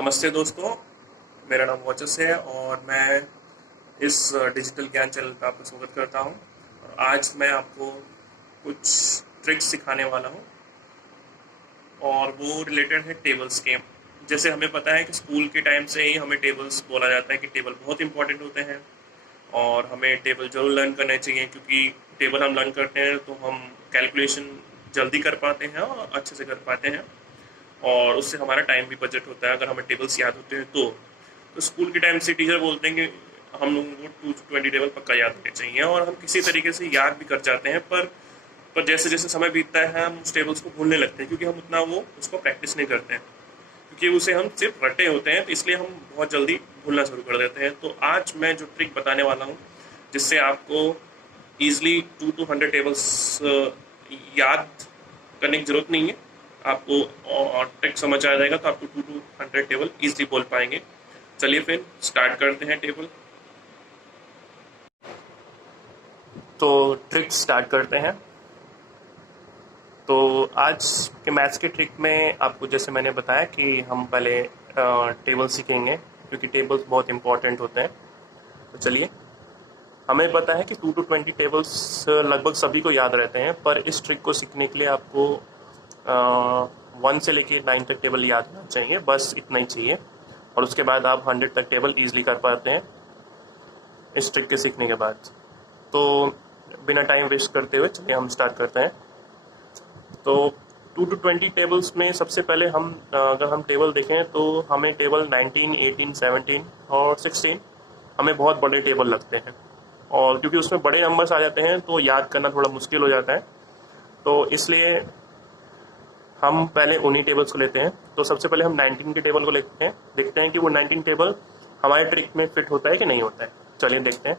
नमस्ते दोस्तों, मेरा नाम वोचस है और मैं इस डिजिटल ज्ञान चैनल पर आपका स्वागत करता हूं। और आज मैं आपको कुछ ट्रिक्स सिखाने वाला हूं और वो रिलेटेड है टेबल्स के। जैसे हमें पता है कि स्कूल के टाइम से ही हमें टेबल्स बोला जाता है कि टेबल बहुत इंपॉर्टेंट होते हैं और हमें टेबल जरूर लर्न करने चाहिए, क्योंकि टेबल हम लर्न करते हैं तो हम कैलकुलेशन जल्दी कर पाते हैं और अच्छे से कर पाते हैं और उससे हमारा टाइम भी बजट होता है अगर हमें टेबल्स याद होते हैं तो स्कूल के टाइम से टीचर बोलते हैं कि हम लोगों को 2 to 20 टेबल पक्का याद होने चाहिए और हम किसी तरीके से याद भी कर जाते हैं, पर जैसे जैसे समय बीतता है हम उस टेबल्स को भूलने लगते हैं, क्योंकि हम उतना वो उसको प्रैक्टिस नहीं करते हैं, क्योंकि उसे हम सिर्फ रटे होते हैं, तो इसलिए हम बहुत जल्दी भूलना शुरू कर देते हैं। तो आज मैं जो ट्रिक बताने वाला हूँ जिससे आपको ईजिली 2 to 100 टेबल्स याद करने की ज़रूरत नहीं है, आपको और ट्रिक समझ आ जाएगा तो आपको 2 to 100 टेबल ईजिली बोल पाएंगे। चलिए फिर स्टार्ट करते हैं टेबल। तो ट्रिक स्टार्ट करते हैं। तो आज के मैथ्स के ट्रिक में आपको जैसे मैंने बताया कि हम पहले टेबल सीखेंगे, क्योंकि टेबल्स बहुत इंपॉर्टेंट होते हैं। तो चलिए, हमें पता है कि 2 to 20 टेबल्स लगभग सभी को याद रहते हैं, पर इस ट्रिक को सीखने के लिए आपको 1 से लेके 9 तक टेबल याद होना चाहिए, बस इतना ही चाहिए। और उसके बाद आप 100 तक टेबल ईजिली कर पाते हैं इस ट्रिक के सीखने के बाद। तो बिना टाइम वेस्ट करते हुए चलिए हम स्टार्ट करते हैं। तो 2 to 20 टेबल्स में सबसे पहले हम अगर हम टेबल देखें तो हमें टेबल 19, 18, 17 और 16 हमें बहुत बड़े टेबल लगते हैं, और क्योंकि उसमें बड़े नंबर्स आ जाते हैं तो याद करना थोड़ा मुश्किल हो जाता है। तो इसलिए हम पहले उन्हीं टेबल्स को लेते हैं। तो सबसे पहले हम 19 के टेबल को लेते हैं, देखते हैं कि वो 19 टेबल हमारे ट्रिक में फिट होता है कि नहीं होता है। चलिए देखते हैं।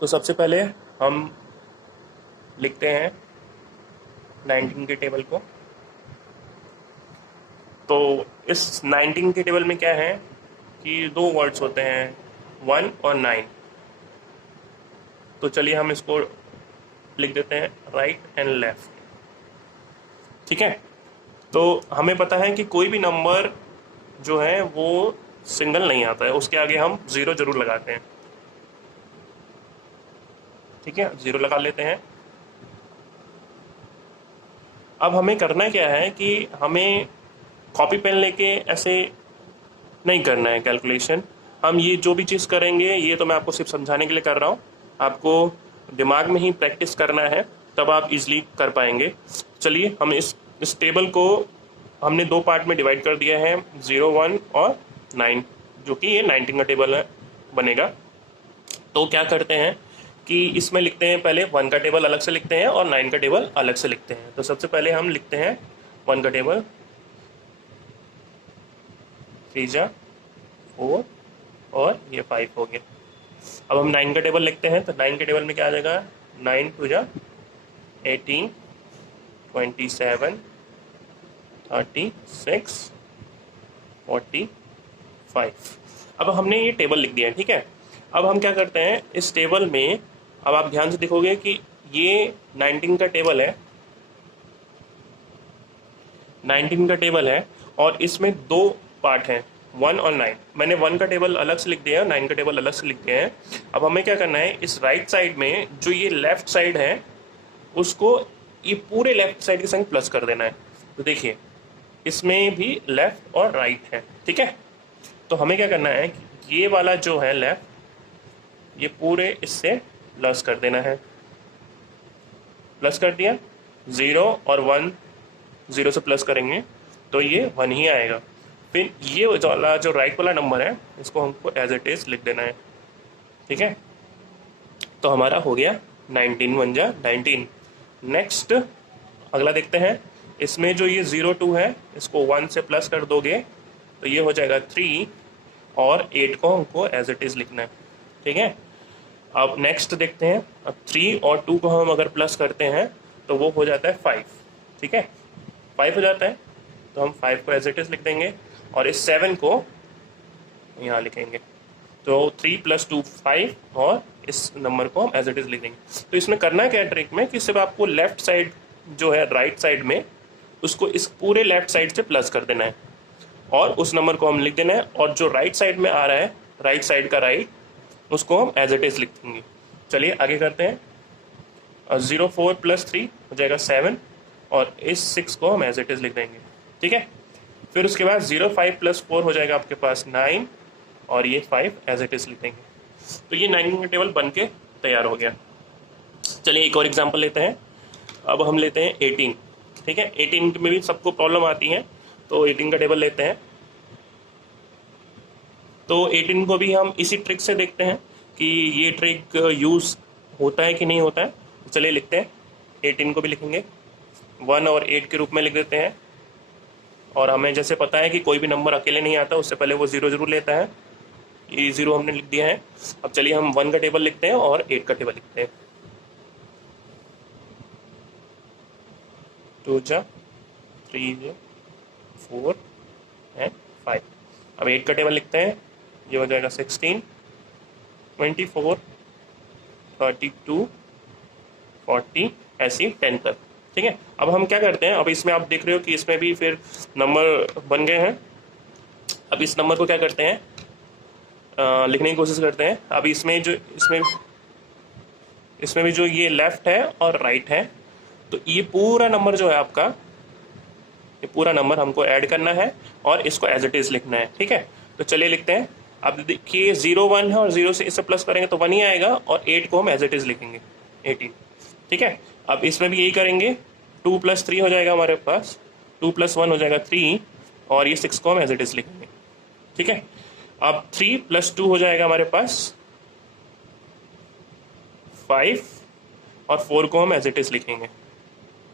तो सबसे पहले हम लिखते हैं 19 के टेबल को। तो इस 19 के टेबल में क्या है कि 2 वर्ड्स होते हैं, 1 और 9। तो चलिए हम इसको लिख देते हैं राइट एंड लेफ्ट। ठीक है। तो हमें पता है कि कोई भी नंबर जो है वो सिंगल नहीं आता है, उसके आगे हम 0 जरूर लगाते हैं। ठीक है, 0 लगा लेते हैं। अब हमें करना क्या है कि हमें कॉपी पेन लेके ऐसे नहीं करना है कैलकुलेशन। हम ये जो भी चीज़ करेंगे ये तो मैं आपको सिर्फ समझाने के लिए कर रहा हूँ, आपको दिमाग में ही प्रैक्टिस करना है, तब आप इजीली कर पाएंगे। चलिए हम इस टेबल को हमने 2 पार्ट में डिवाइड कर दिया है, 0, 1 और 9, जो कि ये 19 का टेबल है बनेगा। तो क्या करते हैं कि इसमें लिखते हैं, पहले 1 का टेबल अलग से लिखते हैं और 9 का टेबल अलग से लिखते हैं। तो सबसे पहले हम लिखते हैं 1 का टेबल, 3 जा 4 और ये 5 हो गया। अब हम 9 का टेबल लिखते हैं, तो 9 के टेबल में क्या आ जाएगा, 9 2 जा 18, 27, 36, 45। अब हमने ये टेबल लिख दिया है। ठीक है। अब हम क्या करते हैं इस टेबल में, अब आप ध्यान से देखोगे कि ये 19 का टेबल है, 19 का टेबल है और इसमें 2 पार्ट हैं, 1 और 9। मैंने 1 का टेबल अलग से लिख दिया है, 9 का टेबल अलग से लिख दिया है। अब हमें क्या करना है, इस राइट साइड में जो ये लेफ्ट साइड है उसको ये पूरे लेफ्ट साइड के संग प्लस कर देना है। तो देखिए इसमें भी लेफ्ट और राइट है। ठीक है। तो हमें क्या करना है कि ये वाला जो है लेफ्ट, ये पूरे इससे प्लस कर देना है। प्लस कर दिया, 0 और 1 0 से प्लस करेंगे तो ये 1 ही आएगा। फिर ये वाला जो राइट वाला नंबर है इसको हमको एज इट इज लिख देना है। ठीक है। तो हमारा हो गया 19, 1 जा 19। नेक्स्ट अगला देखते हैं, इसमें जो ये 0 2 है इसको 1 से प्लस कर दोगे तो ये हो जाएगा 3 और 8 को हमको एज इट इज लिखना है। ठीक है। अब नेक्स्ट देखते हैं, अब 3 और 2 को हम अगर प्लस करते हैं तो वो हो जाता है 5। ठीक है, 5 हो जाता है, तो हम 5 को एज इट इज लिख देंगे और इस 7 को यहाँ लिखेंगे। तो 3 + 2 5 और इस नंबर को हम एज इट इज लिख देंगे। तो इसमें करना क्या है ट्रिक में कि सिर्फ आपको लेफ्ट साइड जो है राइट साइड में, उसको इस पूरे लेफ्ट साइड से प्लस कर देना है और उस नंबर को हम लिख देना है, और जो राइट साइड में आ रहा है, राइट साइड का राइट, उसको हम एज इट इज लिख देंगे। चलिए आगे करते हैं। 04 + 3 हो जाएगा 7, और इस 6 को हम एज इट इज लिख देंगे। ठीक है, फिर उसके बाद 05 + 4 हो जाएगा आपके पास 9, और ये 5 एज इट इज लिख देंगे। तो ये 9 का टेबल बन के तैयार हो गया। चलिए एक और एग्जांपल लेते हैं। अब हम लेते हैं 18। ठीक है, 18 में भी सबको प्रॉब्लम आती है, तो 18 का टेबल लेते हैं। तो 18 को भी हम इसी ट्रिक से देखते हैं कि ये ट्रिक यूज़ होता है कि नहीं होता है। चलिए लिखते हैं, 18 को भी लिखेंगे 1 और 8 के रूप में लिख देते हैं। और हमें जैसे पता है कि कोई भी नंबर अकेले नहीं आता, उससे पहले वो 0 जरूर लेता है। ये 0 हमने लिख दिया है। अब चलिए हम 1 का टेबल लिखते हैं और 8 का टेबल लिखते हैं। 2 जा 3 जा 4 एंड 5। अब 8 का टेबल लिखते हैं। ये हो जाएगा 16, 24, 32, 40, ऐसी 10 तक। ठीक है, अब हम क्या करते हैं, अब इसमें आप देख रहे हो कि इसमें भी फिर नंबर बन गए हैं। अब इस नंबर को क्या करते हैं, लिखने की कोशिश करते हैं। अब इसमें भी जो ये लेफ्ट है और राइट है, तो ये पूरा नंबर जो है आपका, ये पूरा नंबर हमको ऐड करना है और इसको एज इट इज लिखना है। ठीक है, तो चलिए लिखते हैं। अब देखिए 0 1 है और 0 से इससे प्लस करेंगे तो 1 ही आएगा, और 8 को हम एज इट इज लिखेंगे 18। ठीक है, अब इसमें भी यही करेंगे। 2 + 3 हो जाएगा हमारे पास, 2 + 1 हो जाएगा 3, और ये 6 को हम एज इट इज लिखेंगे। ठीक है, अब 3 + 2 हो जाएगा हमारे पास 5, और 4 को हम एज इट इज लिखेंगे।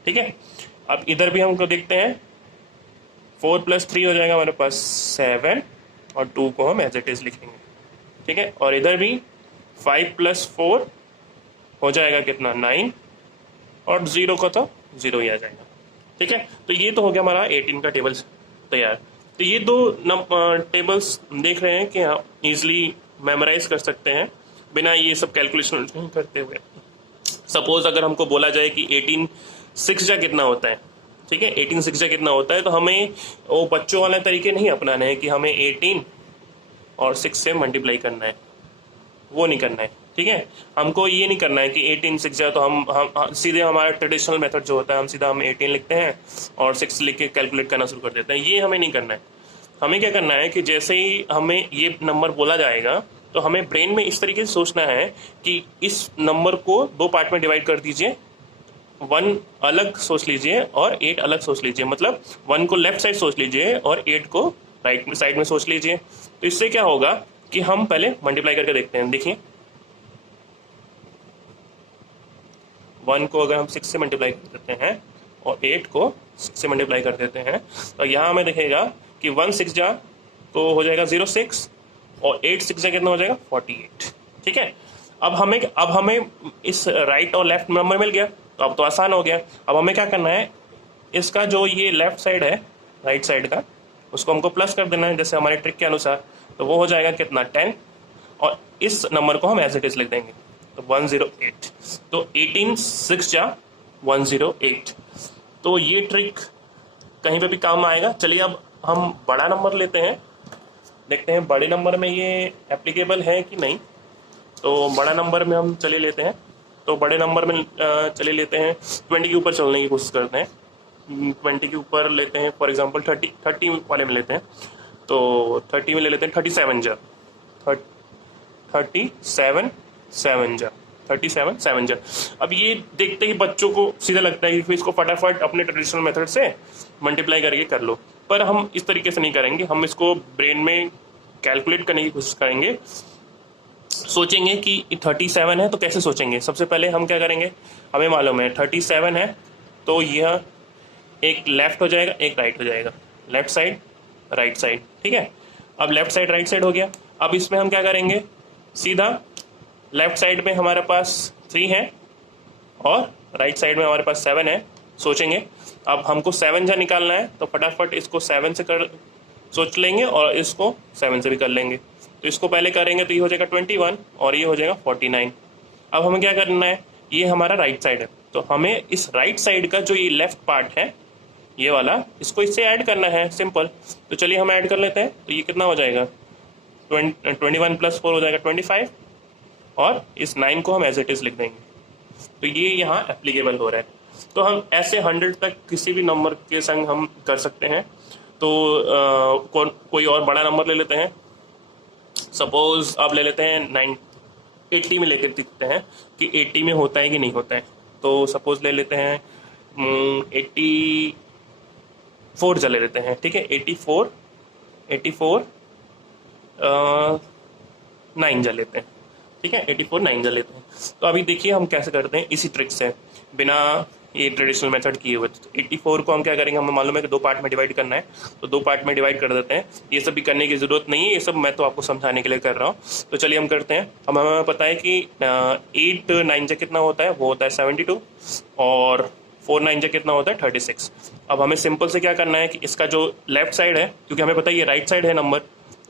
ठीक है, अब इधर भी हमको देखते हैं। 4 + 3 हो जाएगा हमारे पास 7, और 2 को हम एज इट इज लिखेंगे। ठीक है, और इधर भी 5 + 4 हो जाएगा कितना 9, और 0 का तो 0 ही आ जाएगा। ठीक है, तो ये तो हो गया हमारा 18 का टेबल तैयार। तो ये दो टेबल्स देख रहे हैं कि आप इजीली मेमोराइज कर सकते हैं बिना ये सब कैलकुलेशन करते हुए। सपोज अगर हमको बोला जाए कि 18 6 जा कितना होता है, ठीक है, 18 6 जा कितना होता है, तो हमें वो बच्चों वाला तरीके नहीं अपनाना है कि हमें 18 और 6 से मल्टीप्लाई करना है, वो नहीं करना है। ठीक है, हमको ये नहीं करना है कि 18 6 जा, तो हम सीधे हमारा ट्रेडिशनल मेथड जो होता है, हम 18 लिखते हैं और 6 लिख के कैलकुलेट करना शुरू कर देते हैं। ये हमें नहीं करना है। हमें क्या करना है कि जैसे ही हमें ये नंबर बोला जाएगा, तो हमें ब्रेन में इस तरीके से सोचना है कि इस नंबर को 2 पार्ट में डिवाइड कर दीजिए। 1 अलग सोच लीजिए और 8 अलग सोच लीजिए, मतलब 1 को लेफ्ट साइड सोच लीजिए और 8 को राइट साइड में सोच लीजिए। तो इससे क्या होगा कि हम पहले मल्टीप्लाई करके देखते हैं। देखिए 1 को अगर हम 6 से मल्टीप्लाई कर देते हैं और 8 को 6 से मल्टीप्लाई कर देते हैं, तो यहाँ हमें दिखेगा कि 1 6 जा तो हो जाएगा 06, और 8 6 जा कितना हो जाएगा 48। ठीक है, अब हमें इस राइट और लेफ्ट नंबर मिल गया, तो अब तो आसान हो गया। अब हमें क्या करना है, इसका जो ये लेफ्ट साइड है राइट साइड का, उसको हमको प्लस कर देना है जैसे हमारे ट्रिक के अनुसार। तो वो हो जाएगा कितना 10, और इस नंबर को हम एज इट इज लिख देंगे, तो 108। तो 18 6 जा 108। तो ये ट्रिक कहीं पे भी काम आएगा। चलिए अब हम बड़ा नंबर लेते हैं, देखते हैं बड़े नंबर में ये एप्लीकेबल है कि नहीं। तो बड़ा नंबर में हम चलिए लेते हैं। तो बड़े नंबर में चलिए लेते हैं 20 के ऊपर चलने की कोशिश करते हैं। 20 के ऊपर लेते हैं, फॉर एग्जांपल 30 वाले में लेते हैं। तो 30 में ले लेते हैं 37 जा 37 7 जा 37 7 जा। अब ये देखते ही बच्चों को सीधा लगता है कि इसको फटाफट अपने ट्रेडिशनल मेथड से मल्टीप्लाई करके कर लो, पर हम इस तरीके से नहीं करेंगे। हम इसको ब्रेन में कैलकुलेट करने की कोशिश करेंगे। सोचेंगे कि 37 है तो कैसे सोचेंगे। सबसे पहले हम क्या करेंगे, हमें मालूम है 37 है तो यह एक लेफ्ट हो जाएगा एक राइट हो जाएगा, लेफ्ट साइड राइट साइड। ठीक है, अब लेफ्ट साइड राइट साइड हो गया। अब इसमें हम क्या करेंगे, सीधा लेफ्ट साइड में हमारे पास 3 है और राइट साइड में हमारे पास 7 है। सोचेंगे अब हमको 7 जा निकालना है, तो फटाफट इसको 7 से कर सोच लेंगे और इसको 7 से भी कर लेंगे। तो इसको पहले करेंगे तो ये हो जाएगा 21 और ये हो जाएगा 49। अब हमें क्या करना है, ये हमारा राइट साइड है, तो हमें इस राइट साइड का जो ये लेफ्ट पार्ट है ये वाला, इसको इससे ऐड करना है, सिंपल। तो चलिए हम ऐड कर लेते हैं। तो ये कितना हो जाएगा, 21 + 4 हो जाएगा 25, और इस 9 को हम एज इट इज़ लिख देंगे। तो ये यहाँ एप्लीकेबल हो रहा है। तो हम ऐसे 100 तक किसी भी नंबर के संग हम कर सकते हैं। तो कोई और बड़ा नंबर ले लेते हैं। सपोज आप ले लेते हैं 80 में लेकर देखते हैं कि 80 में होता है कि नहीं होता है। तो सपोज ले लेते हैं 84 चले लेते हैं, ठीक है। 84 9 जल लेते हैं, ठीक है। 84 9 जल लेते हैं। तो अभी देखिए हम कैसे करते हैं इसी ट्रिक से, बिना ये ट्रेडिशनल मेथड किए हुए। तो 84 को हम क्या करेंगे, हमें मालूम है कि 2 पार्ट में डिवाइड करना है, तो 2 पार्ट में डिवाइड कर देते हैं। ये सब भी करने की ज़रूरत नहीं है, ये सब मैं तो आपको समझाने के लिए कर रहा हूँ। तो चलिए हम करते हैं। हमें पता है कि 8 9 जा कितना होता है, वो होता है 72, और 4 9 जा कितना होता है 36। अब हमें सिंपल से क्या करना है कि इसका जो लेफ्ट साइड है, क्योंकि हमें पता है ये राइट साइड है नंबर,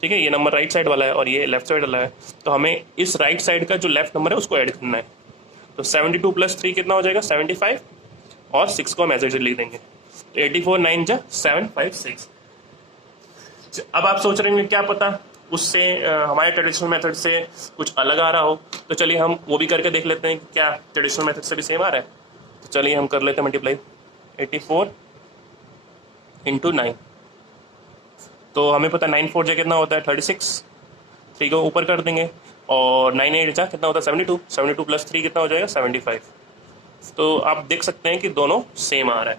ठीक है, ये नंबर राइट साइड वाला है और ये लेफ्ट साइड वाला है। तो हमें इस राइट साइड का जो लेफ्ट नंबर है उसको ऐड करना है। तो 72 + 3 कितना हो जाएगा 75, और 6 को हम एज इट इज लिख देंगे। तो 84 9 जा 756। अब आप सोच रहे हैं क्या पता उससे हमारे ट्रेडिशनल मेथड से कुछ अलग आ रहा हो। तो चलिए हम वो भी करके देख लेते हैं कि क्या ट्रेडिशनल मेथड से भी सेम आ रहा है। तो चलिए हम कर लेते हैं मल्टीप्लाई। 84 × 9, तो हमें पता है 9 4 जा कितना होता है 36, 3 को ऊपर कर देंगे, और 9 8 जा कितना होता है 72, 72 + 3 कितना हो जाएगा 75। तो आप देख सकते हैं कि दोनों सेम आ रहा है।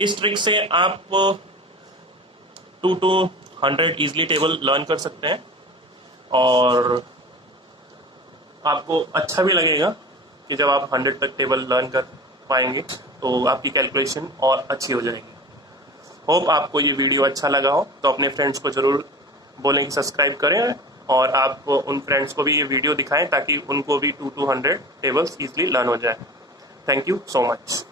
इस ट्रिक से आप 2 to 100 इजीली टेबल लर्न कर सकते हैं, और आपको अच्छा भी लगेगा कि जब आप 100 तक टेबल लर्न कर पाएंगे तो आपकी कैलकुलेशन और अच्छी हो जाएगी। होप आपको ये वीडियो अच्छा लगा हो, तो अपने फ्रेंड्स को ज़रूर बोलें कि सब्सक्राइब करें, और आप उन फ्रेंड्स को भी ये वीडियो दिखाएं ताकि उनको भी 2 to 100 टेबल्स ईजिली लर्न हो जाए। Thank you so much.